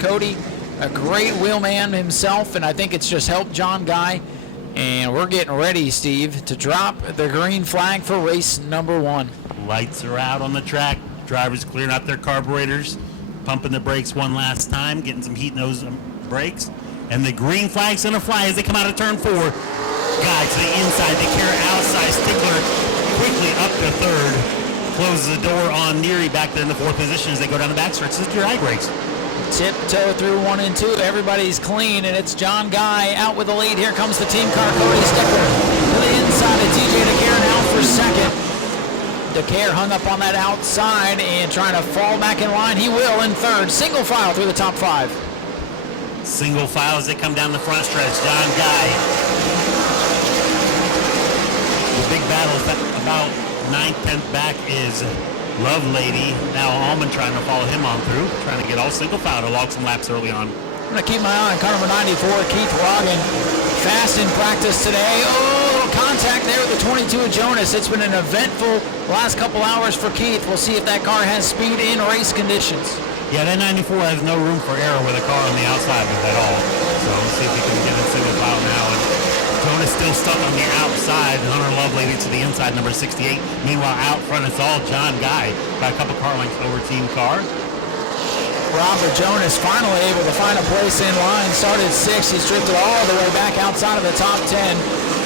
Cody, a great wheelman himself, and I think it's just helped John Guy. And we're getting ready, Steve, to drop the green flag for race number 1. Lights are out on the track. Drivers clearing out their carburetors, pumping the brakes one last time, getting some heat in those brakes. And the green flag's going to fly as they come out of turn 4. Guy to the inside, the Care outside. Stickler quickly up to 3rd. Closes the door on Neary back there in the 4th position as they go down the back stretch. This is your eye brakes. Tiptoe through 1 and 2. Everybody's clean, and it's John Guy out with the lead. Here comes the team car. Cody Stickler to the inside of TJ DeCare now for 2nd. DeCare hung up on that outside and trying to fall back in line. He will in 3rd. Single file through the top 5. Single file as they come down the front stretch. John Guy. The big battle about 9th, 10th back is Love Lady. Now Allman trying to follow him on through, trying to get all single file to log some laps early on. I'm going to keep my eye on car number 94, Keith Rogan. Fast in practice today. Oh, little contact there with the 22 of Jonas. It's been an eventful last couple hours for Keith. We'll see if that car has speed in race conditions. Yeah, that 94 has no room for error with a car on the outside of it at all. So we'll see if he can get in single file now. And Jonas still stuck on the outside. Hunter Lovelady to the inside, number 68. Meanwhile, out front, it's all John Guy by a couple car lengths over team car. Robert Jonas finally able to find a place in line. Started 6th. He's drifted all the way back outside of the top 10.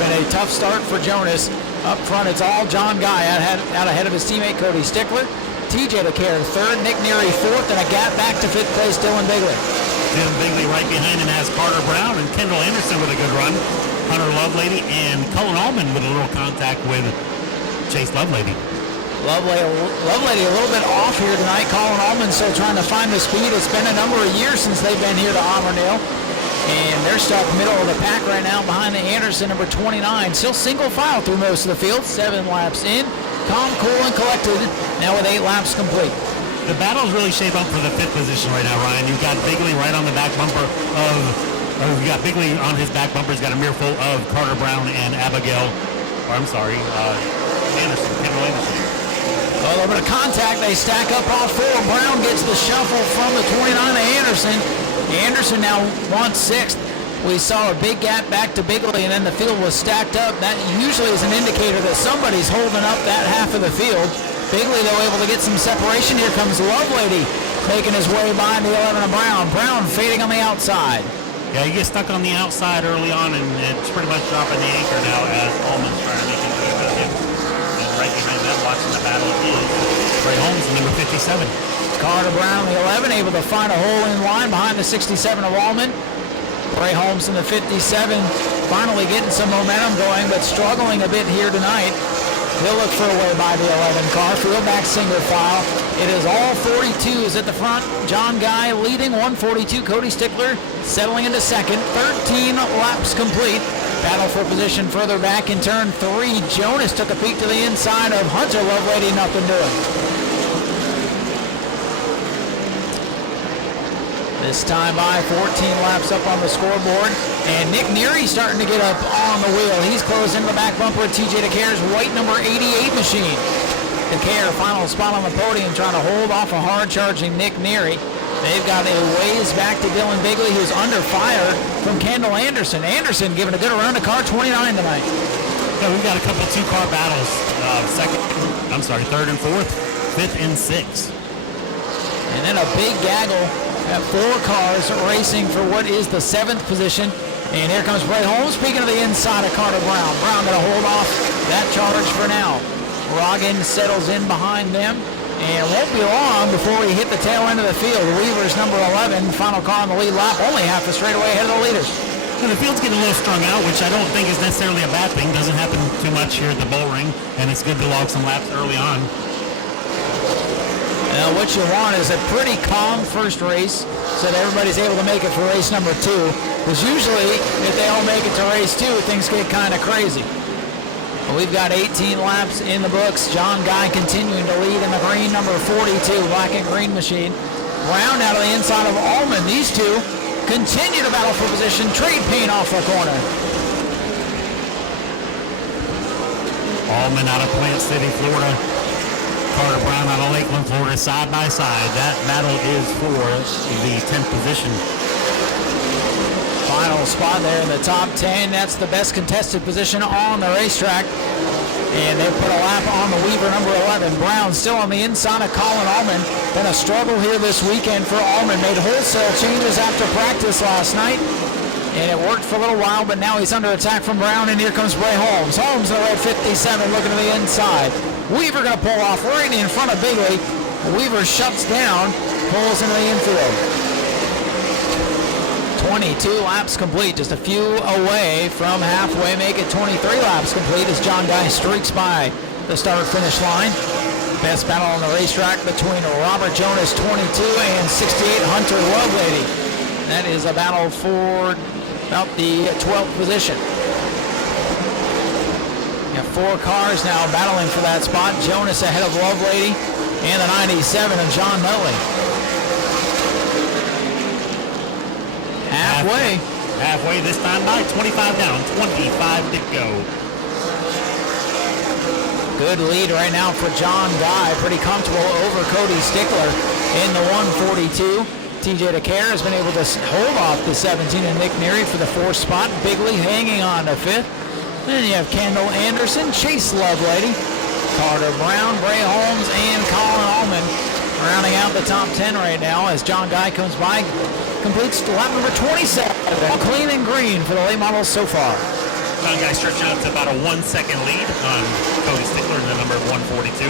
Been a tough start for Jonas. Up front, it's all John Guy out ahead of his teammate Cody Stickler. TJ DeCare 3rd, Nick Neary 4th, and a gap back to 5th place, Dylan Bigley. Dylan Bigley right behind him has Carter Brown and Kendall Anderson with a good run. Hunter Lovelady and Cullen Allman with a little contact with Chase Lovelady. Lovelady a little bit off here tonight. Colin Allman still trying to find the speed. It's been a number of years since they've been here to Auburndale. And they're stuck middle of the pack right now behind the Anderson, number 29. Still single file through most of the field. 7 laps in. Calm, cool, and collected. Now with 8 laps complete. The battle's really shaped up for the 5th position right now, Ryan. You've got Bigley right on the back bumper of... We've got Bigley on his back bumper. He's got a mirror full of Carter Brown and Abigail... Anderson. Kendall Anderson. A little bit of contact. They stack up all 4. Brown gets the shuffle from the 29 to Anderson. Anderson now wants 6th. We saw a big gap back to Bigley, and then the field was stacked up. That usually is an indicator that somebody's holding up that half of the field. Bigley, though, able to get some separation. Here comes Lovelady making his way by the 11 of Brown. Brown fading on the outside. Yeah, he gets stuck on the outside early on, and it's pretty much dropping the anchor now as Allman's trying to make it good with him. And right behind that, watching the battle is Ray Holmes, number 57. Carter Brown, the 11, able to find a hole in line behind the 67 of Allman. Ray Holmes in the 57, finally getting some momentum going, but struggling a bit here tonight. He'll look for a way by the 11 car. Field back single file. It is all 42s at the front. John Guy leading 142. Cody Stickler settling into 2nd. 13 laps complete. Battle for position further back in turn 3. Jonas took a peek to the inside of Hunter Lovelady. Nothing doing. This time by 14 laps up on the scoreboard. And Nick Neary starting to get up on the wheel. He's closed into the back bumper of TJ DeCare's white number 88 machine. DeCare, final spot on the podium, trying to hold off a hard-charging Nick Neary. They've got a ways back to Dylan Bigley, who's under fire from Kendall Anderson. Anderson giving a good run to car 29 tonight. Yeah, we've got a couple two-car battles. 3rd and 4th, 5th and 6th. And then a big gaggle. Got 4 cars racing for what is the 7th position. And here comes Ray Holmes, speaking of the inside of Carter Brown. Brown going to hold off that charge for now. Rogan settles in behind them. And it won't be long before we hit the tail end of the field. Weaver's number 11, final car on the lead lap, only half a straightaway ahead of the leaders. And the field's getting a little strung out, which I don't think is necessarily a bad thing. Doesn't happen too much here at the bull ring, and it's good to log some laps early on. Now what you want is a pretty calm first race so that everybody's able to make it for race number 2. Because usually, if they all make it to race 2, things get kind of crazy. But we've got 18 laps in the books. John Guy continuing to lead in the green number 42, black and green machine. Brown out of the inside of Allman. These two continue to battle for position. Trade paint off the corner. Allman out of Plant City, Florida. Carter Brown out of Lakeland, Florida, side by side. That battle is for the 10th position. Final spot there in the top 10. That's the best contested position on the racetrack. And they put a lap on the Weaver, number 11. Brown still on the inside of Colin Allman. Been a struggle here this weekend for Allman. Made wholesale changes after practice last night. And it worked for a little while, but now he's under attack from Brown, and here comes Bray Holmes. Holmes in the red 57 looking to the inside. Weaver going to pull off right in front of Bigley. Weaver shuts down, pulls into the infield. 22 laps complete, just a few away from halfway. Make it 23 laps complete as John Guy streaks by the start-finish line. Best battle on the racetrack between Robert Jonas, 22, and 68 Hunter Lovelady. That is a battle for about the 12th position. You have 4 cars now battling for that spot. Jonas ahead of Lovelady and the 97 of John Nutley. Halfway this time by 25 down, 25 to go. Good lead right now for John Guy. Pretty comfortable over Cody Stickler in the 142. TJ DeCare has been able to hold off the 17 and Nick Neary for the 4th spot. Bigley hanging on to 5th. Then you have Kendall Anderson, Chase Lovelady, Carter Brown, Bray Holmes, and Colin Allman rounding out the top 10 right now as John Guy comes by, completes lap number 27. All clean and green for the late models so far. John Guy stretching out to about a 1-second lead on Cody Stickler in the number 142.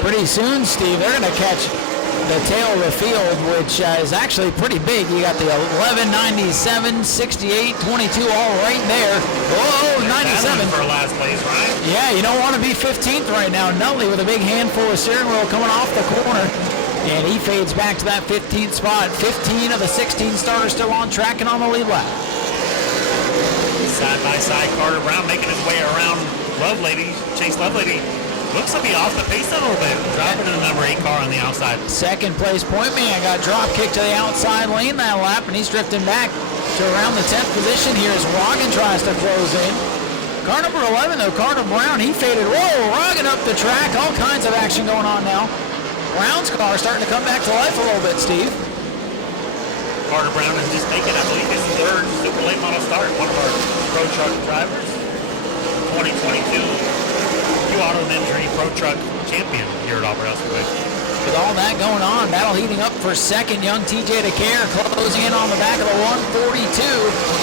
Pretty soon, Steve, they're going to catch the tail of the field, which is actually pretty big. You got the 11, 97, 68, 22 all right there. Whoa, 97. For last place, right? Yeah, you don't want to be 15th right now. Nutley with a big handful of steering wheel coming off the corner. And he fades back to that 15th spot. 15 of the 16 starters still on track and on the lead lap. Side by side, Carter Brown making his way around Lovelady. Chase Lovelady looks to be off the pace a little bit. Dropping in the number 8 car on the outside. Second place point man got drop kicked to the outside lane that lap, and he's drifting back to around the 10th position here as Roggen tries to close in. Car number 11, though, Carter Brown, he faded. Whoa, Roggen up the track. All kinds of action going on now. Brown's car starting to come back to life a little bit, Steve. Carter Brown is just making, I believe, his 3rd Super Late Model start. One of our Pro Truck drivers. 2022 Auto Injury Pro Truck champion here at Auburndale Speedway. With all that going on, battle heating up for second. Young TJ DeCare closing in on the back of the 142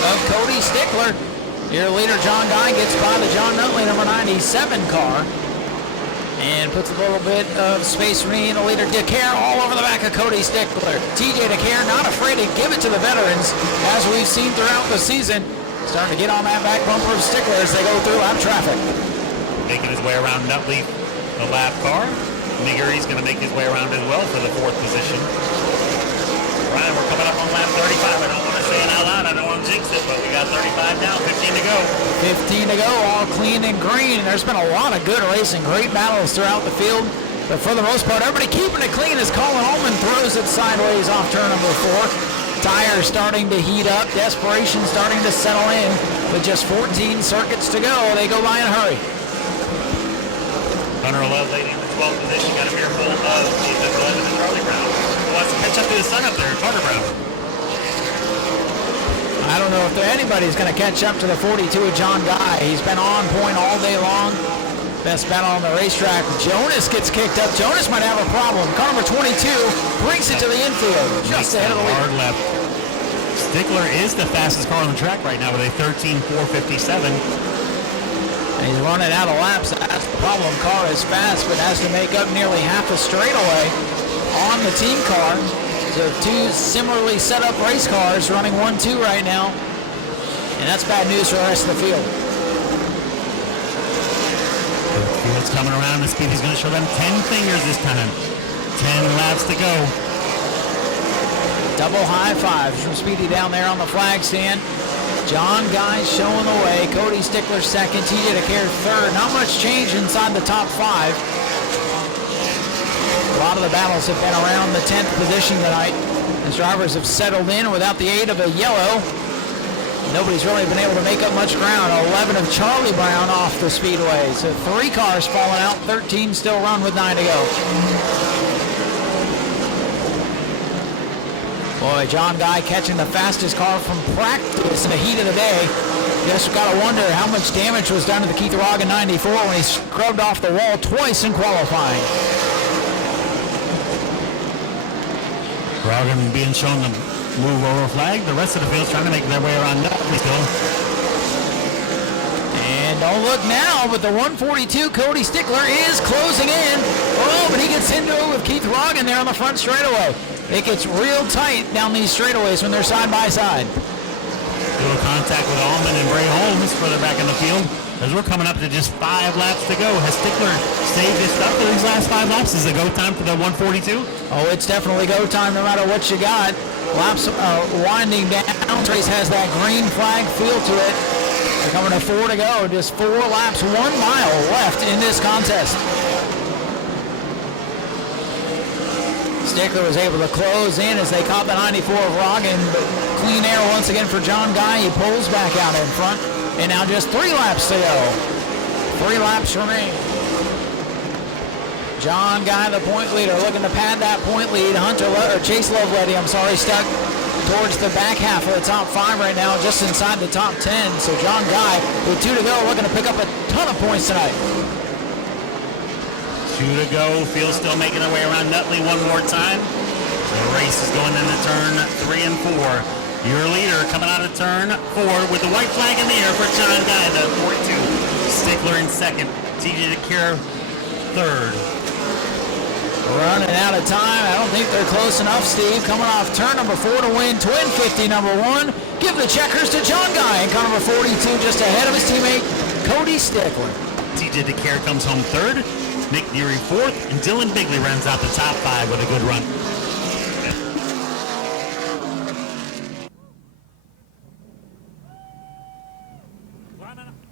of Cody Stickler. Your leader John Guy gets by the John Nutley number 97 car and puts a little bit of space between the leader DeCare all over the back of Cody Stickler. TJ DeCare not afraid to give it to the veterans, as we've seen throughout the season. Starting to get on that back bumper of Stickler as they go through lap traffic. Making his way around Nutley, the lap car. Niggery's going to make his way around as well for the 4th position. Ryan, we're coming up on lap 35. I don't want to say it out loud. I don't want to jinx it, but we got 35 now, 15 to go. 15 to go, all clean and green. There's been a lot of good racing, great battles throughout the field. But for the most part, everybody keeping it clean as Colin Allman throws it sideways off turn number 4. Tires starting to heat up. Desperation starting to settle in. With just 14 circuits to go, they go by in a hurry. Hunter Lovelady in the 12th position, got a miracle of the 11 and Charlie Brown. Who wants to catch up to the sun up there, Carter Brown. I don't know if anybody's going to catch up to the 42 of John Guy. He's been on point all day long. Best battle on the racetrack. Jonas gets kicked up. Jonas might have a problem. Car number 22 brings it to the infield. Just ahead of the lead. Hard left. Stickler is the fastest car on the track right now with a 13.457. He's running out of laps. That's the problem. Car is fast, but has to make up nearly half a straightaway on the team car. So 2 similarly set up race cars running 1-2 right now. And that's bad news for the rest of the field. Field's coming around. The speed is going to show them 10 fingers this time. 10 laps to go. Double high fives from Speedy down there on the flag stand. John Guy showing the way. Cody Stickler second. TJ DeCare third. Not much change inside the top 5. A lot of the battles have been around the 10th position tonight as drivers have settled in without the aid of a yellow. Nobody's really been able to make up much ground. 11 of Charlie Brown off the speedway. So 3 cars falling out, 13 still run with 9 to go. Boy, John Guy catching the fastest car from practice in the heat of the day. Just got to wonder how much damage was done to the Keith Rogan 94 when he scrubbed off the wall twice in qualifying. Rogan being shown the move over flag. The rest of the field's trying to make their way around Nutley still. And don't look now, but the 142 Cody Stickler is closing in. Oh, but he gets into it with Keith Rogan there on the front straightaway. It gets real tight down these straightaways when they're side by side. Little contact with Allman and Bray Holmes further back in the field. As we're coming up to just 5 laps to go. Has Stickler saved his stuff for these last 5 laps? Is it go time for the 142? Oh, it's definitely go time no matter what you got. Laps winding down. Race has that green flag feel to it. They're coming to 4 to go. Just 4 laps, 1 mile left in this contest. Stickler was able to close in as they caught the 94 of Rogan, but clean air once again for John Guy. He pulls back out in front, and now just 3 laps to go. 3 laps remain. John Guy, the point leader, looking to pad that point lead. Chase Lovelady, stuck towards the back half of the top 5 right now, just inside the top 10. So John Guy, with 2 to go, looking to pick up a ton of points tonight. 2 to go. Field still making their way around Nutley one more time. The race is going into turn 3 and 4. Your leader coming out of turn 4 with the white flag in the air for John Guy, the 42. Stickler in second. TJ DeCure third. Running out of time. I don't think they're close enough, Steve. Coming off turn number 4 to win Twin 50 number 1. Give the checkers to John Guy in car number 42, just ahead of his teammate Cody Stickler. TJ DeCare comes home third. Nick Neary fourth, and Dylan Bigley rounds out the top 5 with a good run.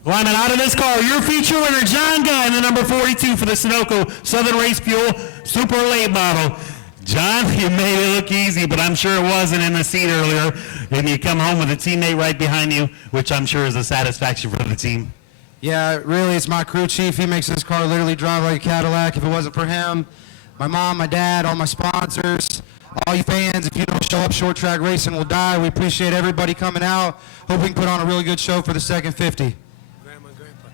Climbing out of this car, your feature winner, John Guy, in the number 42 for the Sunoco Southern Race Fuel Super Late Model. John, you made it look easy, but I'm sure it wasn't in the seat earlier. And you come home with a teammate right behind you, which I'm sure is a satisfaction for the team. Yeah, really, it's my crew chief. He makes this car literally drive like a Cadillac. If it wasn't for him, my mom, my dad, all my sponsors, all you fans, if you don't show up, short track racing will die. We appreciate everybody coming out. Hope we can put on a really good show for the second 50. Grandma and Grandpa.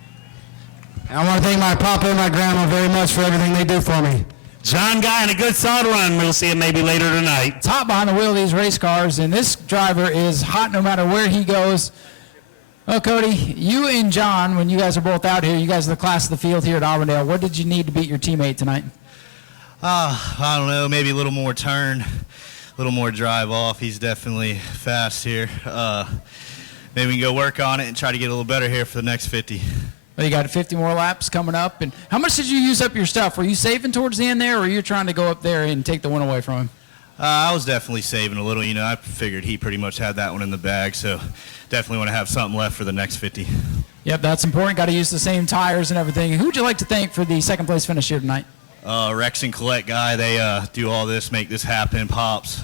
And I want to thank my papa and my grandma very much for everything they do for me. John Guy in a good solid run. We'll see him maybe later tonight. Top behind the wheel of these race cars, and this driver is hot no matter where he goes. Well, Cody, you and John, when you guys are both out here, you guys are the class of the field here at Auburndale. What did you need to beat your teammate tonight? I don't know, maybe a little more turn, a little more drive off. He's definitely fast here. Maybe we can go work on it and try to get a little better here for the next 50. Well, you got 50 more laps coming up. And how much did you use up your stuff? Were you saving towards the end there, or were you trying to go up there and take the win away from him? I was definitely saving a little. You know, I figured he pretty much had that one in the bag, so definitely want to have something left for the next 50. Yep, that's important. Got to use the same tires and everything. Who would you like to thank for the second place finish here tonight? Rex and Colette Guy, they do all this, make this happen. Pops,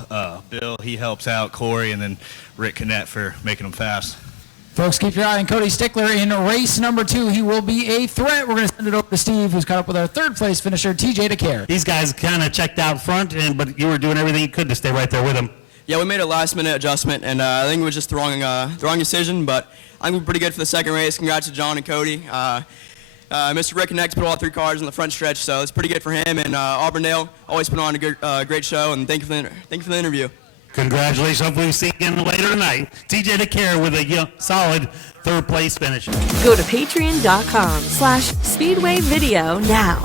Bill, he helps out. Corey, and then Rick Cannett for making them fast. Folks, keep your eye on Cody Stickler in race number 2. He will be a threat. We're going to send it over to Steve, who's caught up with our third place finisher, TJ DeCare. These guys kind of checked out front, but you were doing everything you could to stay right there with them. Yeah, we made a last-minute adjustment, and I think it was just the wrong decision, but I think we're pretty good for the second race. Congrats to John and Cody. Mr. Rick Connect put all 3 cars in the front stretch, so it's pretty good for him. And Auburndale always put on a good, great show, and thank you for the interview. Congratulations. Hopefully we see you again later tonight. TJ DeCare with a solid third place finish. Go to patreon.com/Speedway Video now.